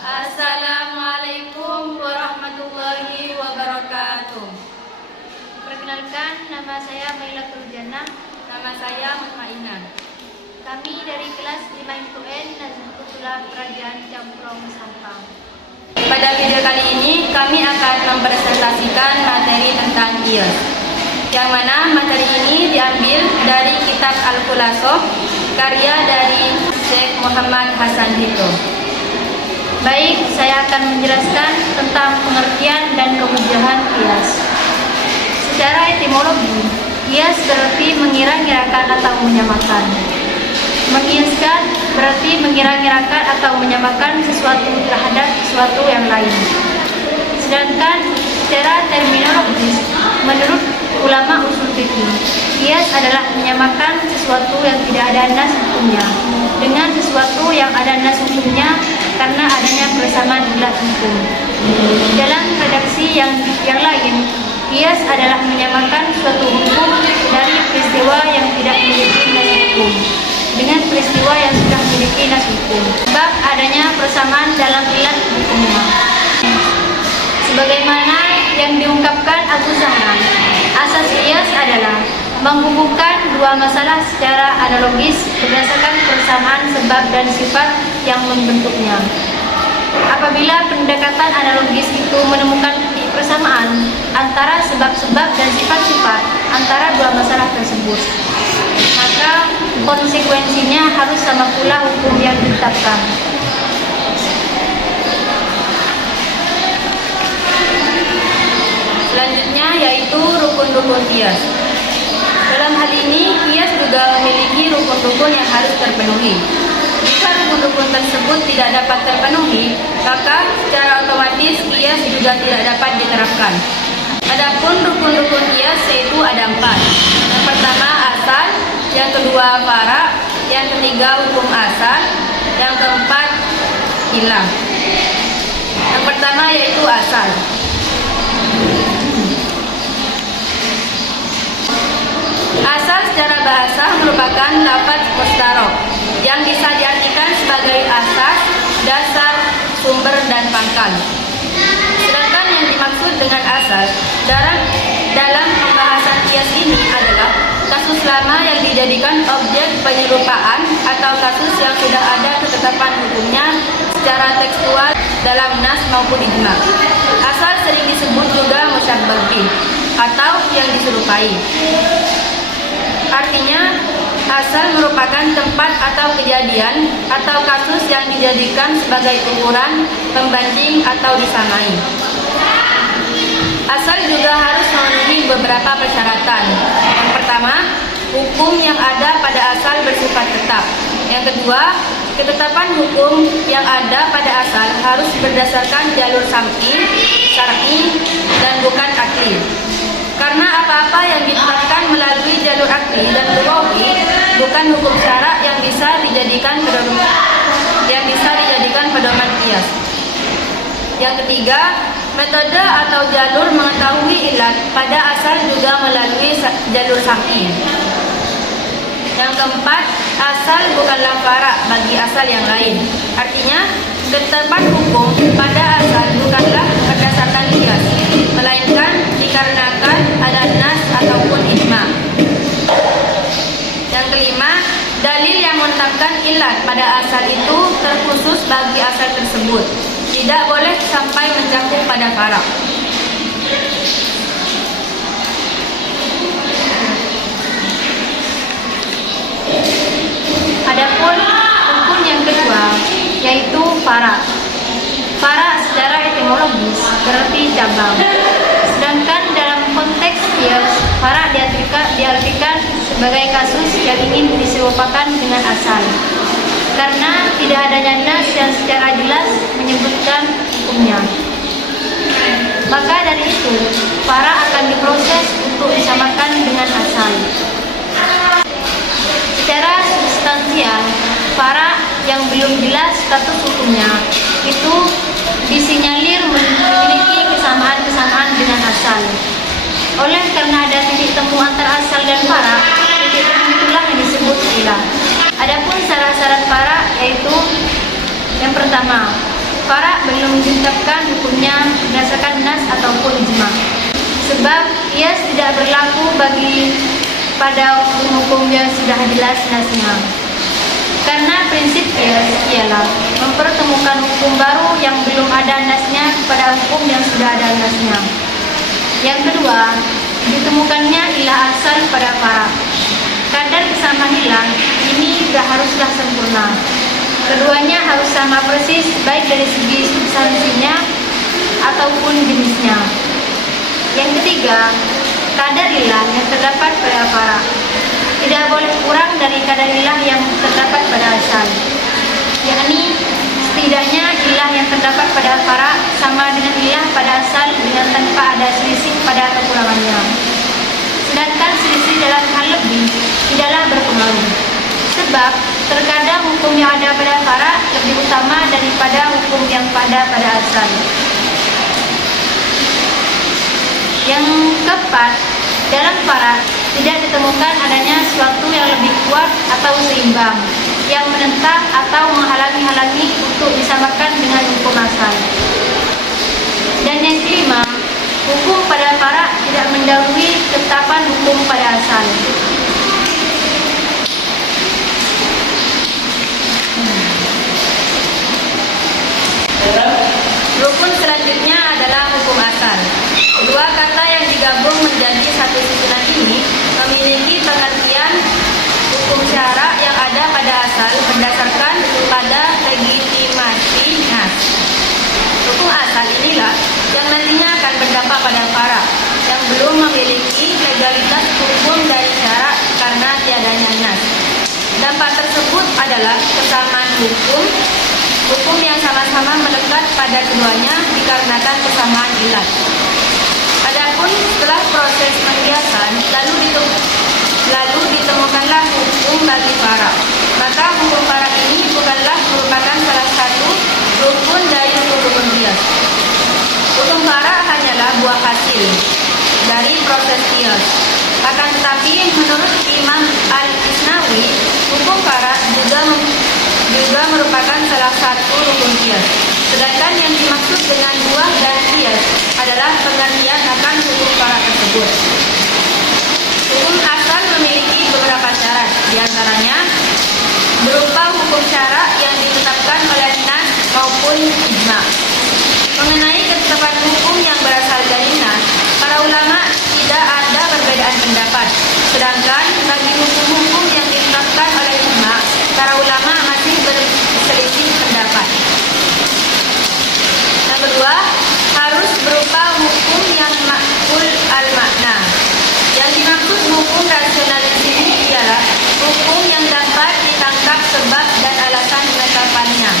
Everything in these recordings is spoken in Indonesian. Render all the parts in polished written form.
Assalamualaikum warahmatullahi wabarakatuh. Perkenalkan, nama saya Mailatul Jannah. Nama saya Mutmainah. Kami dari kelas 5 Nazmutullah Kerajaan Camprong Sampang. Pada video kali ini kami akan mempresentasikan materi tentang qiyas, yang mana materi ini diambil dari kitab Al-Khulasoh karya dari Syekh Muhammad Hasan Hito. Baik, saya akan menjelaskan tentang pengertian dan kemudahan qiyas. Secara etimologi, qiyas berarti mengira-ngirakan atau menyamakan. Mengkiaskan berarti mengira-ngirakan atau menyamakan sesuatu terhadap sesuatu yang lain. Sedangkan secara terminologis, menurut ulama usul fikih, qiyas adalah menyamakan sesuatu yang tidak ada nas hukumnya dengan sesuatu yang ada nas hukumnya karena adanya persamaan ilat hukum. Dalam redaksi yang lain, qiyas adalah menyamakan suatu hukum dari peristiwa yang tidak memiliki nas hukum dengan peristiwa yang sudah memiliki nas hukum, sebab adanya persamaan dalam ilat hukumnya. Sebagaimana yang diungkapkan Abu Zahran, asas qiyas adalah menghubungkan dua masalah secara analogis berdasarkan persamaan sebab dan sifat yang membentuknya. Apabila pendekatan analogis itu menemukan persamaan antara sebab-sebab dan sifat-sifat antara dua masalah tersebut, maka konsekuensinya harus sama pula hukum yang ditetapkan. Selanjutnya yaitu rukun-rukun qiyas. Dalam hal ini, qiyas juga memiliki rukun-rukun yang harus terpenuhi. Jika rukun-rukun tersebut tidak dapat terpenuhi, maka secara otomatis qiyas juga tidak dapat diterapkan. Adapun rukun-rukun qiyas yaitu ada 4. Yang pertama asal, yang kedua fara', yang ketiga hukum asal, yang keempat ilah. Yang pertama yaitu asal. Asal secara bahasa merupakan lafaz mustarok yang bisa diartikan sebagai asas, dasar, sumber, dan pangkal. Sedangkan yang dimaksud dengan asal dalam pembahasan qiyas ini adalah kasus lama yang dijadikan objek penyerupaan atau kasus yang sudah ada ketetapan hukumnya secara tekstual dalam nas maupun ijma. Asal sering disebut juga musyabbah bih atau yang diserupai. Artinya, asal merupakan tempat atau kejadian atau kasus yang dijadikan sebagai ukuran, pembanding atau disamai. Asal juga harus memenuhi beberapa persyaratan. Yang pertama, hukum yang ada pada asal bersifat tetap. Yang kedua, ketetapan hukum yang ada pada asal harus berdasarkan jalur sam'i, syar'i, dan bukan akli. Karena apa-apa yang ditetapkan melalui jalur akli dan lughawi bukan hukum syarak yang bisa dijadikan pedoman qiyas. Yang ketiga, metode atau jalur mengetahui ilat pada asal juga melalui jalur sam'i. Yang keempat, asal bukanlah fara' bagi asal yang lain. Artinya, ketetapan hukum pada asal bukanlah berdasarkan qiyas, melainkan dikarenakan ada nas ataupun ijma. Yang kelima, dalil yang menetapkan ilat pada asal itu terkhusus bagi asal tersebut, tidak boleh sampai mencakup pada fara'. Adapun rukun yang kedua yaitu fara'. Fara' secara etimologis berarti cabang. Sedangkan dalam konteks qiyas, fara' diartikan sebagai kasus yang ingin diserupakan dengan asal, karena tidak adanya nas yang secara jelas menyebutkan hukumnya. Maka dari itu, fara' akan diproses untuk disamakan dengan asal. Secara substansial, fara' yang belum jelas status hukumnya itu disinyalir memiliki kesamaan-kesamaan dengan asal. Oleh karena ada titik temu antara asal dan fara', titik temu itulah yang disebut ilah. Adapun syarat-syarat fara' yaitu yang pertama, para belum ditetapkan hukumnya berdasarkan nas ataupun ijma. Sebab kias tidak berlaku bagi pada hukum yang sudah jelas nasnya. Karena prinsip kias ialah mempertemukan hukum baru yang belum ada nasnya pada hukum yang sudah ada nasnya. Yang kedua, ditemukannya ilah asal pada para. Kadar kesamaan ilah ini haruslah sempurna. Keduanya harus sama persis baik dari segi substansinya ataupun jenisnya. Yang ketiga, kadar ilah yang terdapat pada para tidak boleh kurang dari kadar ilah yang terdapat pada asal, yakni setidaknya ilah yang terdapat pada para sama dengan ilah pada asal dengan tanpa ada selisih pada kekurangannya. Sedangkan selisih dalam hal lebih tidaklah berpengaruh. Sebab terkadang hukum yang ada pada para lebih utama daripada hukum yang pada asal. Yang keempat, dalam para tidak ditemukan adanya sesuatu yang lebih kuat atau seimbang yang menentang atau menghalangi untuk disamakan dengan hukum asal. Dan yang kelima, hukum pada para tidak mendahului ketetapan hukum pada asal. Rukun selanjutnya adalah hukum asal. Dua kata yang digabung menjadi satu susunan ini memiliki pengertian hukum syara yang ada pada asal berdasarkan pada legitimasi nas. Hukum asal inilah yang nantinya akan berdampak pada para yang belum memiliki legalitas hukum dari syara karena tiadanya nas. Dampak tersebut adalah kesamaan hukum yang sama-sama melekat pada keduanya dikarenakan kesamaan ilat. Adapun setelah proses pengkiasan lalu ditemukanlah hukum bagi para, maka hukum para ini bukanlah merupakan salah satu rukun dari rukun kias. Hukum para hanyalah buah hasil dari proses kias. Akan tetapi menurut Imam Al-Isnawi, hukum para juga merupakan salah satu rukun kias. Sedangkan yang dimaksud dengan buah dari kias adalah pengertian akan hukum para tersebut. Hukum asal memiliki beberapa syarat, diantaranya berupa hukum syara yang ditetapkan oleh nas maupun ijma. Mengenai ketetapan hukum yang berasal dari nas, para ulama tidak ada perbedaan pendapat. Sedangkan bagi hukum-hukum yang ditetapkan oleh ijma, para ulama masih berselisih pendapat. Yang kedua, harus berupa hukum yang makul al-makna. Yang dimaksud hukum rasional di sini ialah hukum yang dapat ditangkap sebab dan alasan penetapannya,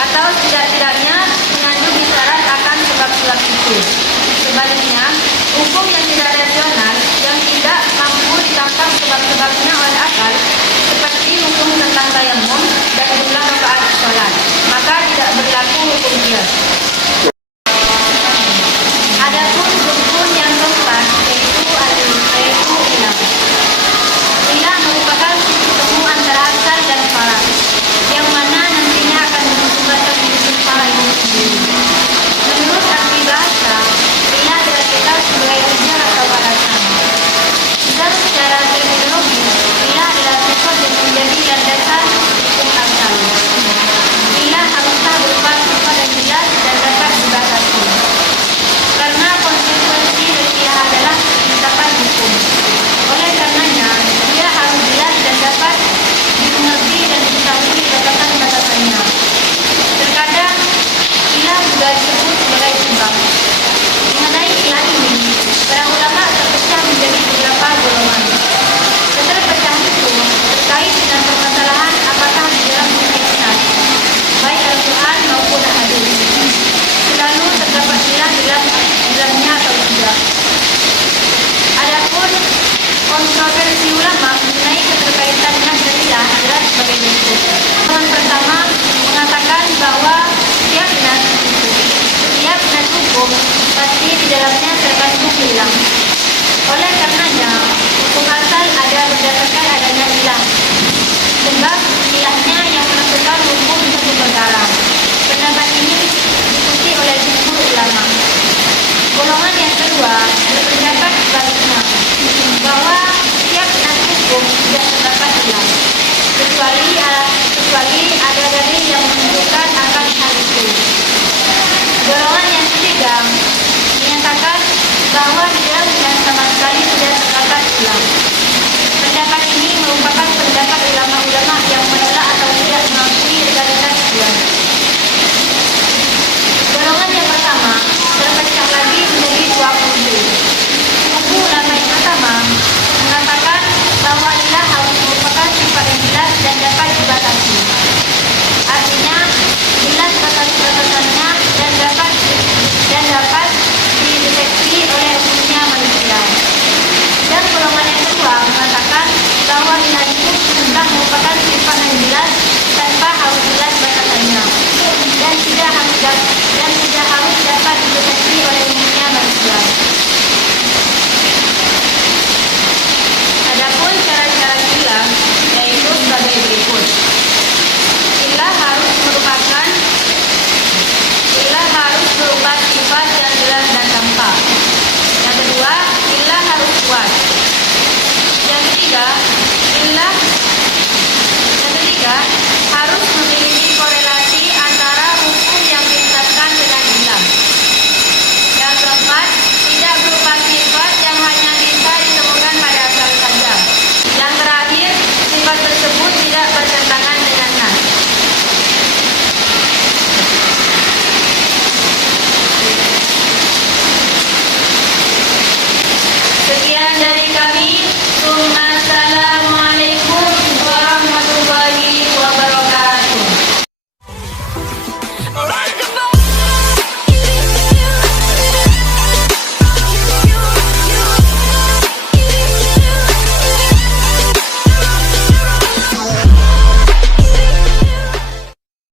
atau setidak-tidaknya mengandung isyarat akan sebab-sebab itu. Sebaliknya, hukum yang tidak rasional yang tidak mampu ditangkap sebab-sebabnya oleh akal, seperti hukum tentang tayamum dan jumlah rakaat salat, maka tidak berlaku hukum qiyas.